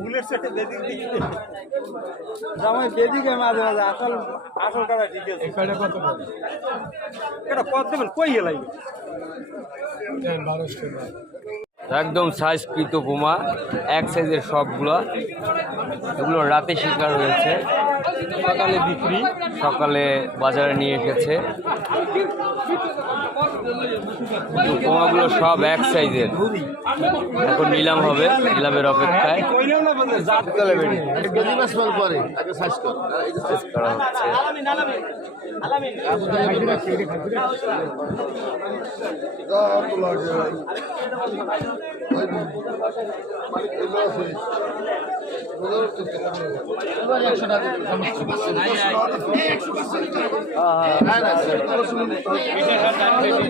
Bullet সেটে বেদিক দিকে জামাই বেদিকে মাঝে মাঝে আসল আসল কাটা ঠিক আছে। এখানে কত এটা কত দেবেন? কই টাকা। একদম সাইজকৃত বোমা এক সাইজের সবগুলো। এগুলো রাতে শিকার হয়েছে। সকালে বিক্রি? সকালে বাজারে নিয়ে এসেছে। বোমাগুলো সব এক সাইজের। এখন নিলাম হবে নিলামের অপেক্ষায়। একশো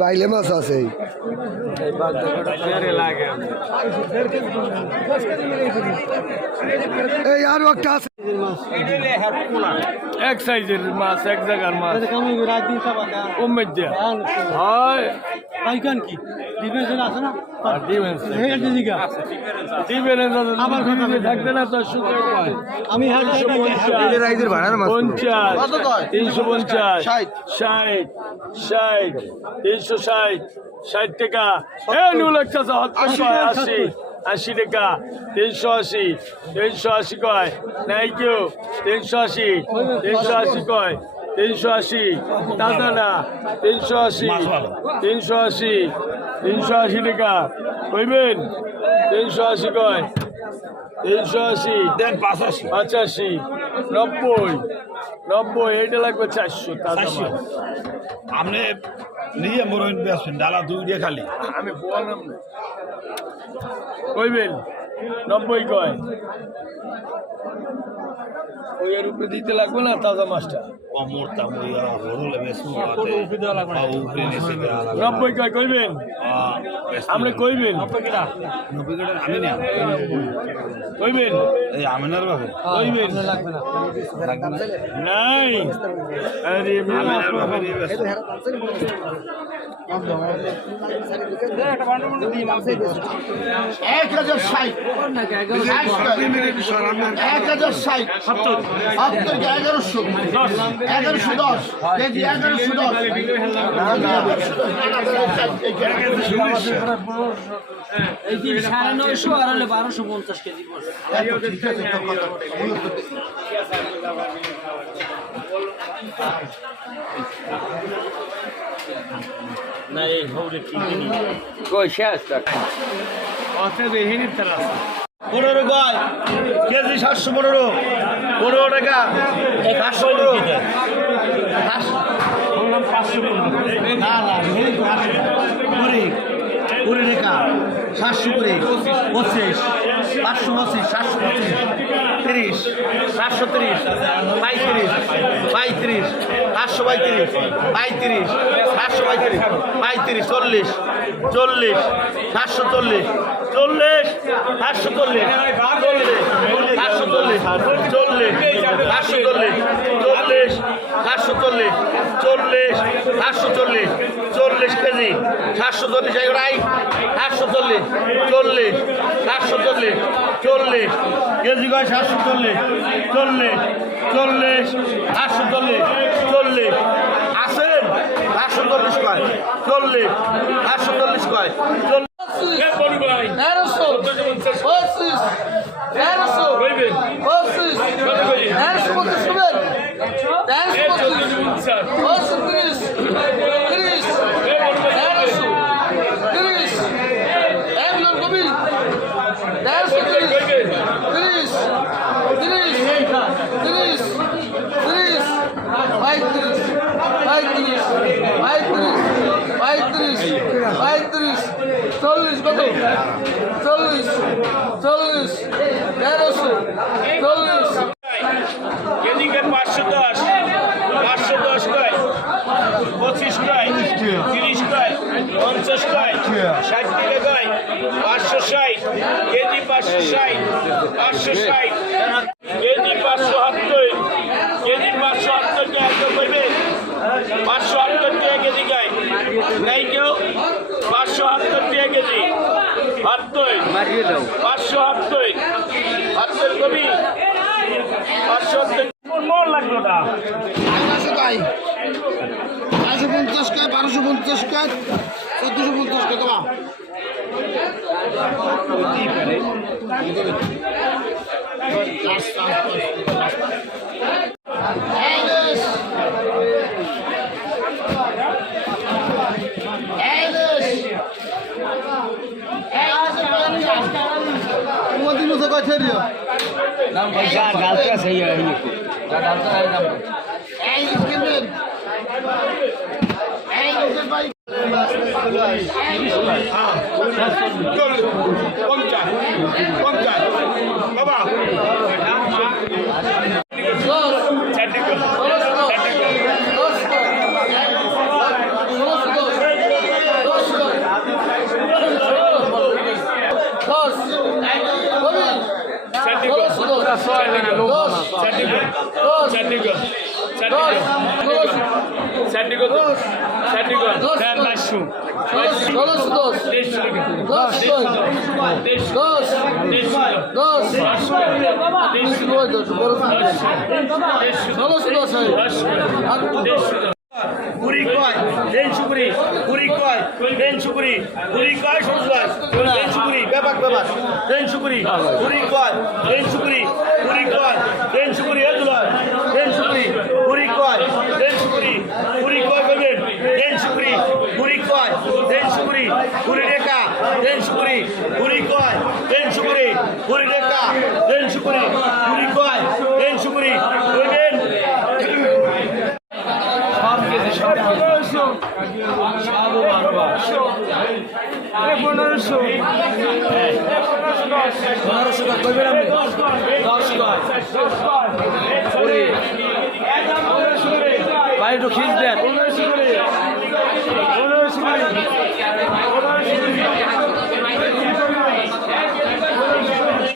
বাইলে মাছ আছে। এই আরও একটা আছে। এক সাইজের মাছ এক জায়গার মাছ। কমে দেয়া? হয় পাইকান কি? ডিফেন্সের আছে না? তিনশো পঞ্চাশ। ষাট। ষাট। তিনশো ষাট। ষাট টাকা। আশি, আশি টাকা, তিনশো আশি তিনশো আশি কয়? নাই কেউ তিনশো আশি তিনশো আশি কয়? তিনশো আশি। দাদা না, তিনশো আশি তিনশো আশি তিনশো আশি টাকা। কইবেন? তিনশো আশি কয়? তিনশো আশি। দেন পাঁচাশি। পঁচাশি। নব্বই। নব্বই এইটা লাগবে চারশো চারশো। আপনি নিজে মরণ বেসবেন ডালা দুই দিয়ে খালি। আমি বললাম কইবেন নব্বই কয়? ওই এর উপরে দিতে লাগবে না তাজা মাছটা? নব্বই কয় কইবেন? আপনি কইবেন? কইবেন? আমিনার ভাবে কইবেন? নাই। আরে আমিনার ভাবে এক হাজার ষাট। এক হাজার ষাট। সত্তর এগারোশো। এগারোশো দশ। কেজি এগারোশো দশ। সাড়ে নয়শো আর হলে বারোশো পঞ্চাশ কেজি না এই হৌরে কই শেষ অতএব এহিনির তারা পনেরো গয় কেজি সাতশো পনেরো। পনেরো টাকা। সাতশো পনেরো। না না কুড়ি। কুড়ি টাকা। সাতশো কুড়ি। পঁচিশ। পাঁচশো পঁচিশ, সাতশো পঁচিশ। তিরিশ। সাতশো তিরিশ। পঁয়ত্রিশ। পঁয়ত্রিশ। পাঁচশো পঁয়ত্রিশ। পঁয়ত্রিশ। সাতশো পঁয়ত্রিশ। পঁয়ত্রিশ চল্লিশ চল্লিশ সাতশো চল্লিশ চল্লিশ সাতশো চল্লিশ চল্লিশ সাতশো চল্লিশ চল্লিশ সাতশো চল্লিশ চল্লিশ সাতশো চল্লিশ চল্লিশ সাতশো চল্লিশ চল্লিশ কেজি সাতশো চল্লিশ এগারোই সাতশো চল্লিশ চল্লিশ সাতশো চল্লিশ চল্লিশ কেজি কয় সাতশো চল্লিশ চল্লিশ চল্লিশ সাতশো চল্লিশ চল্লিশ আসেন সাতশো চল্লিশ কয় চল্লিশ। সাতশো চল্লিশ কয়? চল্লিশ কত? চল্লিশ। চল্লিশ। তেরোশো। চল্লিশ। এদিকে পাঁচশো দশ। পাঁচশো দশ কয়? পঁচিশ কয়? তিরিশ কয়? পঞ্চাশ কয়? ষাট দিলে কয়? পাঁচশো ষাট। কেজি পাঁচশো ষাট। পাঁচশো ষাট। বারোশো গাই চারশো পঞ্চাশ গাই বারোশো পঞ্চাশ গাই চোদ্দশো পঞ্চাশ গাই তোমার দেশ। এই দেশের বাচ্চা। তোমাদের মতো কয় ছেড়ে এই দেশ কিনবেন এই দেশের ভাই পঞ্চাশ পঞ্চাশ বাবা চারটি করে চারটি করে চারটি করে চারটি করে চারটি করে চারটি করে চারটি করে হ্যাঁ বাইশশো দেড়শো দেড়শো দেড়শো পুরি কয় দেন সুপুরি পুরি কয় দেন সুপুরি পুরি কয় সরস্বত দেন সুপুরি ব্যাপাক ব্যাপাক দেন সুপুরি পুরি কয় দেন সুপুরি পুরি করে মুড়ি খোয়ায় বেঞ্চু মুড়ি বলবেন পনেরোশো পনেরোশো করবেন দেন। পনেরোশো পনেরোশো